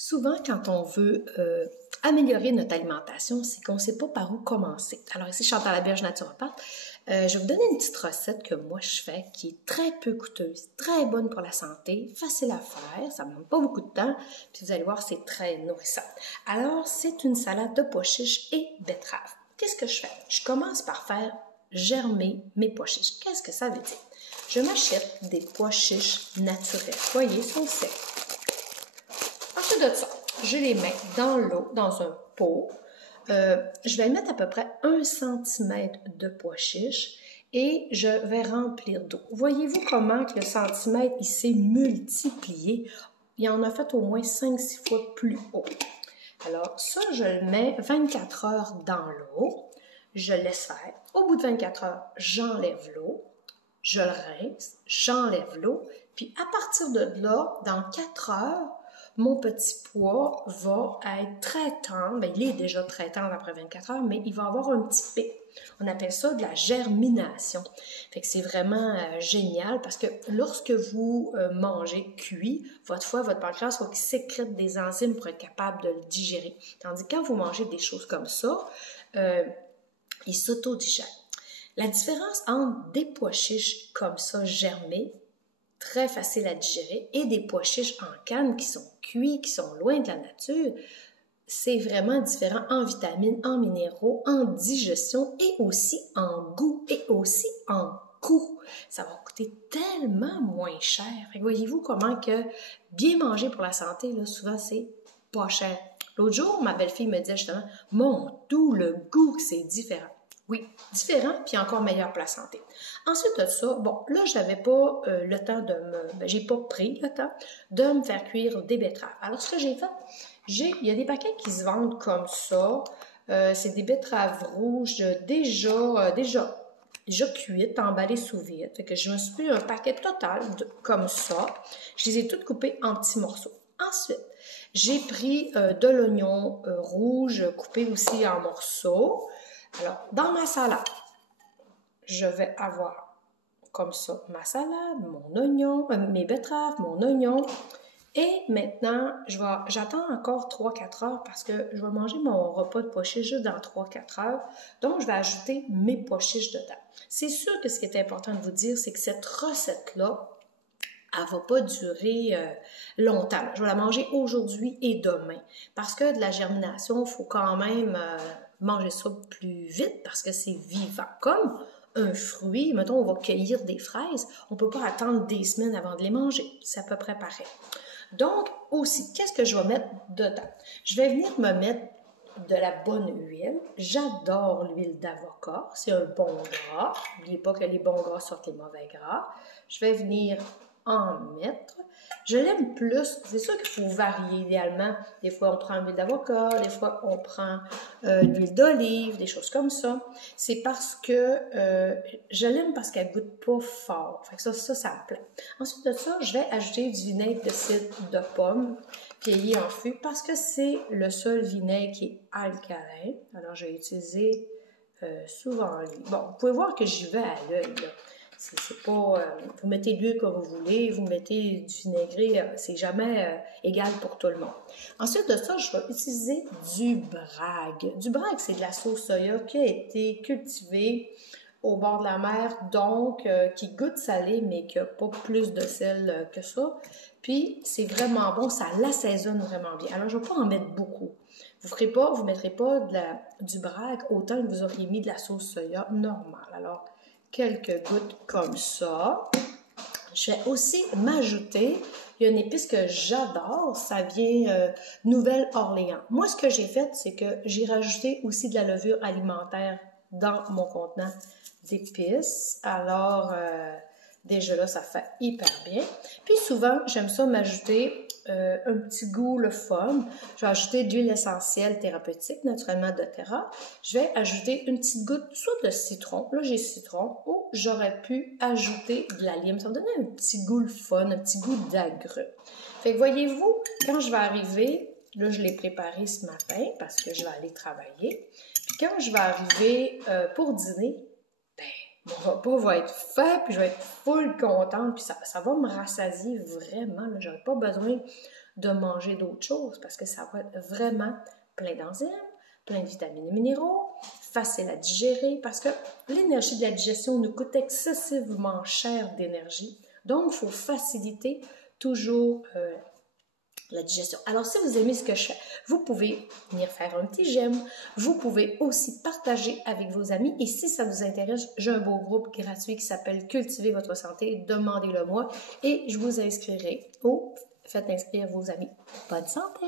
Souvent, quand on veut améliorer notre alimentation, c'est qu'on ne sait pas par où commencer. Alors ici, Chantal Laberge, naturopathe. Je vais vous donner une petite recette que moi je fais qui est très peu coûteuse, très bonne pour la santé, facile à faire, ça ne demande pas beaucoup de temps, puis vous allez voir, c'est très nourrissant. Alors, c'est une salade de pois chiches et betterave. Qu'est-ce que je fais? Je commence par faire germer mes pois chiches. Qu'est-ce que ça veut dire? Je m'achète des pois chiches naturels. Voyez, ils sont secs. Ensuite de ça, je les mets dans l'eau, dans un pot. Je vais mettre à peu près 1 cm de pois chiches et je vais remplir d'eau. Voyez-vous comment que le centimètre il s'est multiplié? Il en a fait au moins 5-6 fois plus haut. Alors ça, je le mets 24 heures dans l'eau. Je laisse faire. Au bout de 24 heures, j'enlève l'eau. Je le rince, j'enlève l'eau. Puis à partir de là, dans 4 heures, mon petit pois va être très tendre. Bien, il est déjà très tendre après 24 heures, mais il va avoir un petit pic. On appelle ça de la germination. Fait que c'est vraiment génial parce que lorsque vous mangez cuit, votre foie, votre pancréas va sécrète des enzymes pour être capable de le digérer. Tandis que quand vous mangez des choses comme ça, il s'autodigère. La différence entre des pois chiches comme ça germés, très facile à digérer, et des pois chiches en canne qui sont cuits, qui sont loin de la nature, c'est vraiment différent en vitamines, en minéraux, en digestion et aussi en goût et aussi en coût. Ça va coûter tellement moins cher. Fait que voyez-vous comment que bien manger pour la santé, là, souvent c'est pas cher. L'autre jour, ma belle-fille me disait justement, mon tout, le goût, c'est différent. Oui, différent, puis encore meilleur pour la santé. Ensuite de ça, bon, là, je n'avais pas le temps de j'ai pas pris le temps de me faire cuire des betteraves. Alors, ce que j'ai fait, il y a des paquets qui se vendent comme ça. C'est des betteraves rouges déjà cuites, emballées sous vide. Fait que je me suis pris un paquet total comme ça. Je les ai toutes coupées en petits morceaux. Ensuite, j'ai pris de l'oignon rouge coupé aussi en morceaux. Alors, dans ma salade, je vais avoir comme ça ma salade, mon oignon, mes betteraves, mon oignon. Et maintenant, j'attends encore 3-4 heures parce que je vais manger mon repas de pois chiches juste dans 3-4 heures. Donc, je vais ajouter mes pois chiches dedans. C'est sûr que ce qui est important de vous dire, c'est que cette recette-là, elle ne va pas durer longtemps. Je vais la manger aujourd'hui et demain. Parce que de la germination, il faut quand même manger ça plus vite parce que c'est vivant. Comme un fruit, mettons, on va cueillir des fraises, on ne peut pas attendre des semaines avant de les manger. C'est à peu près pareil. Donc, aussi, qu'est-ce que je vais mettre dedans? Je vais venir me mettre de la bonne huile. J'adore l'huile d'avocat. C'est un bon gras. N'oubliez pas que les bons gras sortent les mauvais gras. Je vais venir en mettre. Je l'aime plus. C'est sûr qu'il faut varier idéalement. Des fois, on prend l'huile d'avocat, des fois, on prend l'huile d'olive, des choses comme ça. C'est parce que je l'aime parce qu'elle goûte pas fort. Fait que ça me plaît. Ensuite de ça, je vais ajouter du vinaigre de cidre de pomme vieilli en fût parce que c'est le seul vinaigre qui est alcalin. Alors, j'ai utilisé souvent lui. Bon, vous pouvez voir que j'y vais à l'œil. C'est pas, vous mettez de l'huile comme vous voulez, vous mettez du vinaigré, c'est jamais égal pour tout le monde. Ensuite de ça, je vais utiliser du bragg. Du bragg, c'est de la sauce soya qui a été cultivée au bord de la mer, donc qui goûte salé, mais qui n'a pas plus de sel que ça. Puis, c'est vraiment bon, ça l'assaisonne vraiment bien. Alors, je ne vais pas en mettre beaucoup. Vous ne mettrez pas du bragg autant que vous auriez mis de la sauce soya normale. Alors, quelques gouttes comme ça. Je vais aussi m'ajouter, il y a une épice que j'adore, ça vient Nouvelle-Orléans. Moi, ce que j'ai fait, c'est que j'ai rajouté aussi de la levure alimentaire dans mon contenant d'épices. Alors, déjà là, ça fait hyper bien. Puis souvent, j'aime ça m'ajouter un petit goût le fun. Je vais ajouter de l'huile essentielle thérapeutique, naturellement doTERRA. Je vais ajouter une petite goutte soit de citron. Là, j'ai citron. Ou j'aurais pu ajouter de la lime. Ça va donner un petit goût le fun, un petit goût d'agrumes. Fait que voyez-vous, quand je vais arriver, là, je l'ai préparé ce matin parce que je vais aller travailler. Puis quand je vais arriver pour dîner, mon repas va être fait, puis je vais être full contente, puis ça va me rassasier vraiment. Je n'aurai pas besoin de manger d'autres choses parce que ça va être vraiment plein d'enzymes, plein de vitamines et minéraux, facile à digérer parce que l'énergie de la digestion nous coûte excessivement cher d'énergie. Donc, il faut faciliter toujours la digestion. Alors, si vous aimez ce que je fais, vous pouvez venir faire un petit j'aime. Vous pouvez aussi partager avec vos amis. Et si ça vous intéresse, j'ai un beau groupe gratuit qui s'appelle Cultiver votre santé. Demandez-le moi et je vous inscrirai ou faites inscrire vos amis. Bonne santé!